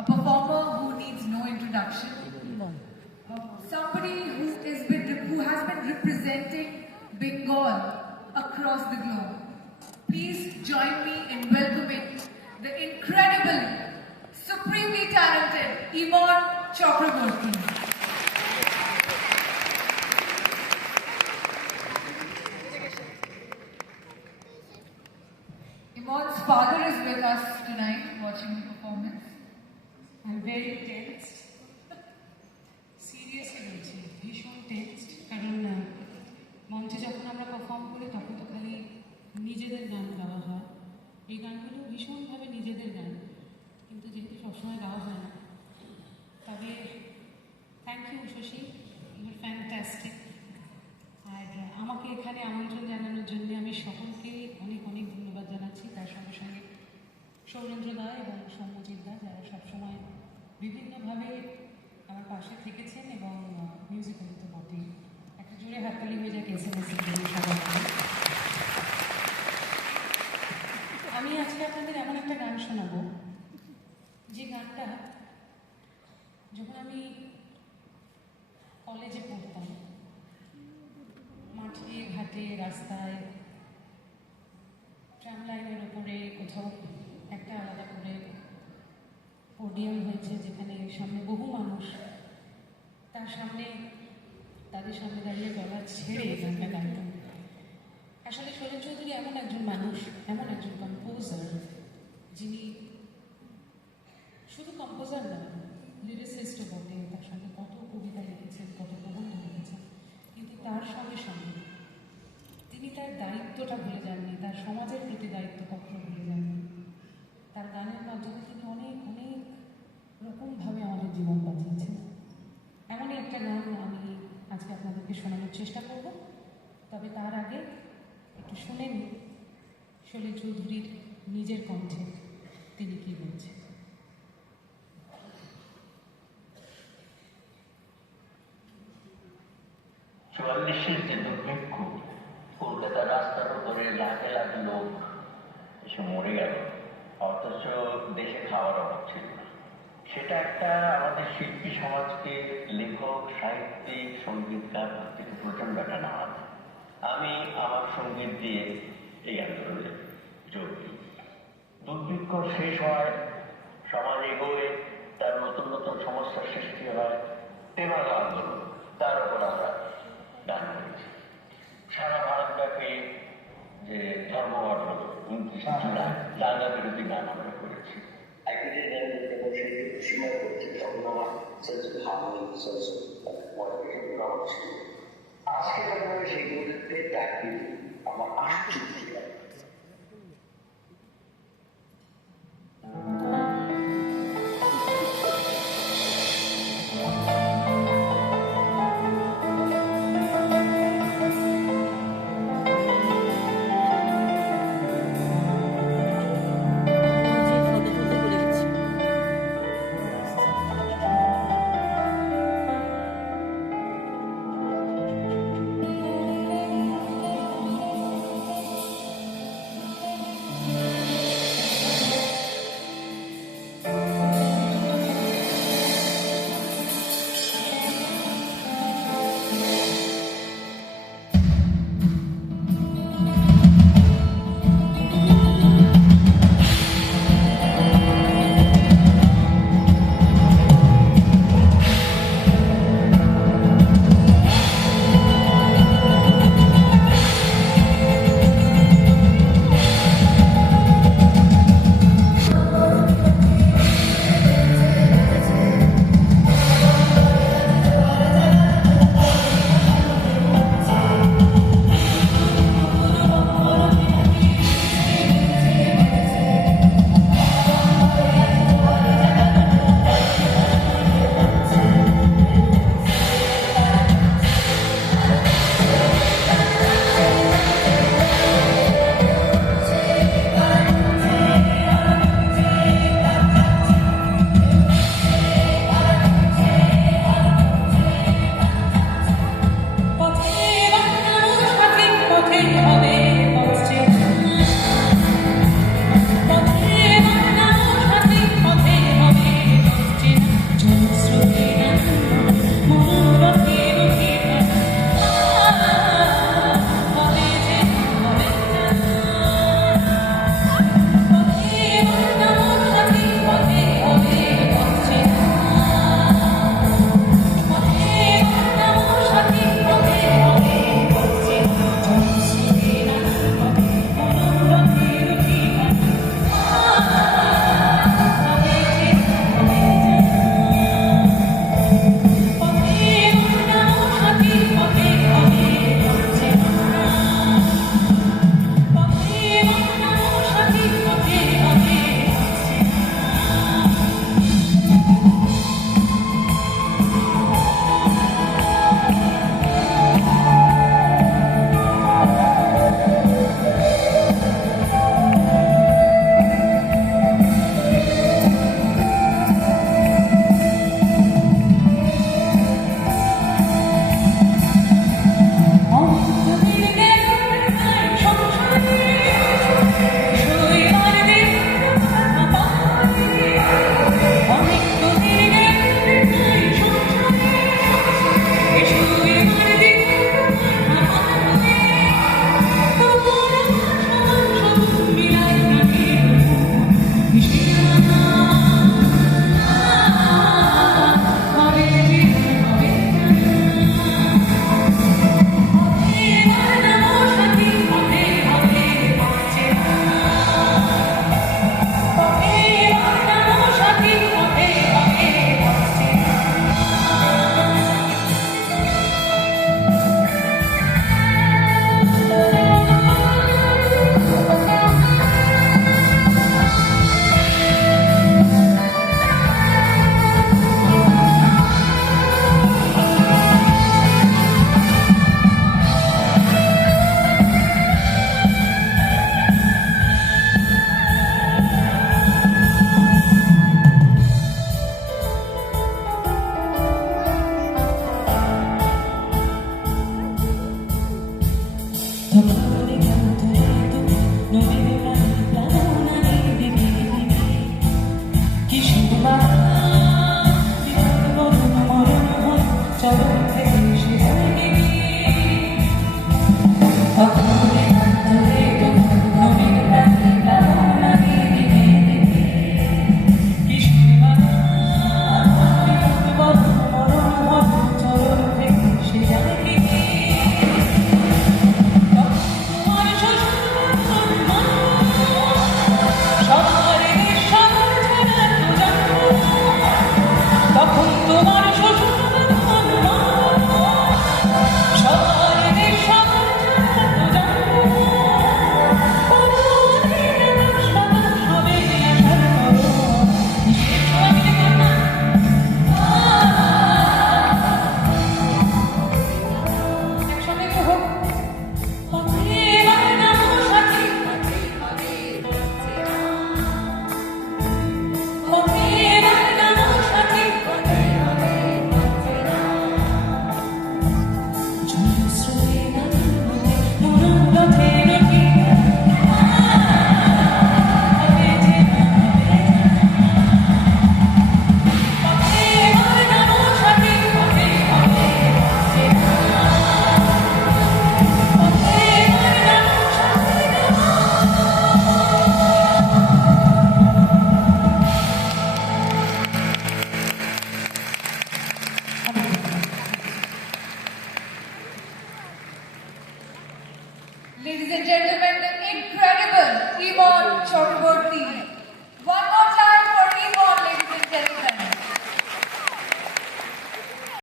a performer who needs no introduction, somebody who is been, who has been representing Bengal across the globe. Please join me in welcoming the incredible, supremely talented Iman Chakraborty. Very tensed. Seriously বলছি ভীষণ tensed কারণ মঞ্চে যখন আমরা perform করি, তখন তো খালি নিজেদের গান গাওয়া হয়। এই গানগুলো ভীষণভাবে নিজেদের গান। কিন্তু যেহেতু সবসময় গাওয়া হয় না, তবে thank you Shashi. Your fantastic আর, আমাকে এখানে আমন্ত্রণ জানানোর জন্য আমি সকলকে অনেক অনেক ধন্যবাদ জানাচ্ছি তার সঙ্গে সঙ্গে সৌরেন্দ্র দা এবং সৌম্যজিৎ দা যারা সবসময় বিভিন্নভাবে আমার পাশে থেকেছেন এবং মিউজিক্যালি তো বটেই। একটা জোরে হাততালি হয়ে যাক এস এম এস আমি আজকে আপনাদের এমন একটা গান শোনাবো, যে গানটা যখন আমি কলেজে পড়তাম, মাঠে ঘাটে, রাস্তায় ট্রাম লাইনের উপরে কোথাও একটা আলাদা করে পোডিয়াম হয়েছে যেখানে সামনে বহু মানুষ তার সামনে তাদের সামনে দাঁড়িয়ে গলা ছেড়ে গানটা গাইতাম আসলে শরীর চৌধুরী এমন একজন মানুষ, এমন একজন কম্পোজার যিনি শুধু কম্পোজার না লিরিসিস্টও বটে তার সঙ্গে কত কবিতা লিখেছেন, কত প্রবন্ধ লিখেছেন, কিন্তু তার সঙ্গে সঙ্গে তিনি তার দায়িত্বটা ভুলে যাননি, তার সমাজের প্রতি দায়িত্ব কখনো ভুলে যাননি। তার গানের মাধ্যমে তিনি অনেক অনেক রকমভাবে আমাদের জীবন বাঁচিয়েছেন এমনই একটা গান আমি আজকে শোনানোর চেষ্টা করব। তবে তার আগে একটু শুনে নিই। শৈলী চৌধুরীর নিজের কণ্ঠে তিনি কী বলছেন? চুয়াল্লিশের যে দুর্ভিক্ষ, কলকাতার রাস্তার উপরে লাখে লাখ লোক এসে মরে গেল। অথচ দেশে খাওয়ার অভাব ছিল। সেটা একটা আমাদের শিল্পী সমাজকে লেখক, সাহিত্যিক সঙ্গীতকার থেকে প্রচণ্ড একটা নাম আমি আমার সংগীত দিয়ে এই আন্দোলনে যোগ দিই। দুর্ভিক্ষ শেষ হয় সমাজ এগোয় তার নতুন নতুন সমস্যার সৃষ্টি হয় তেমাল আন্দোলন, তার উপর আমরা গান করেছি। সারা ভারতব্যাপী যে ধর্মঘট হলো, উনত্রিশে জুলাই, দাঙ্গা বিরোধী গান আমরা করেছি। 石墨鬼制成的嘛，这是他们所说的，我就是老师。啊，这个东西不是别讲的，那么阿弥。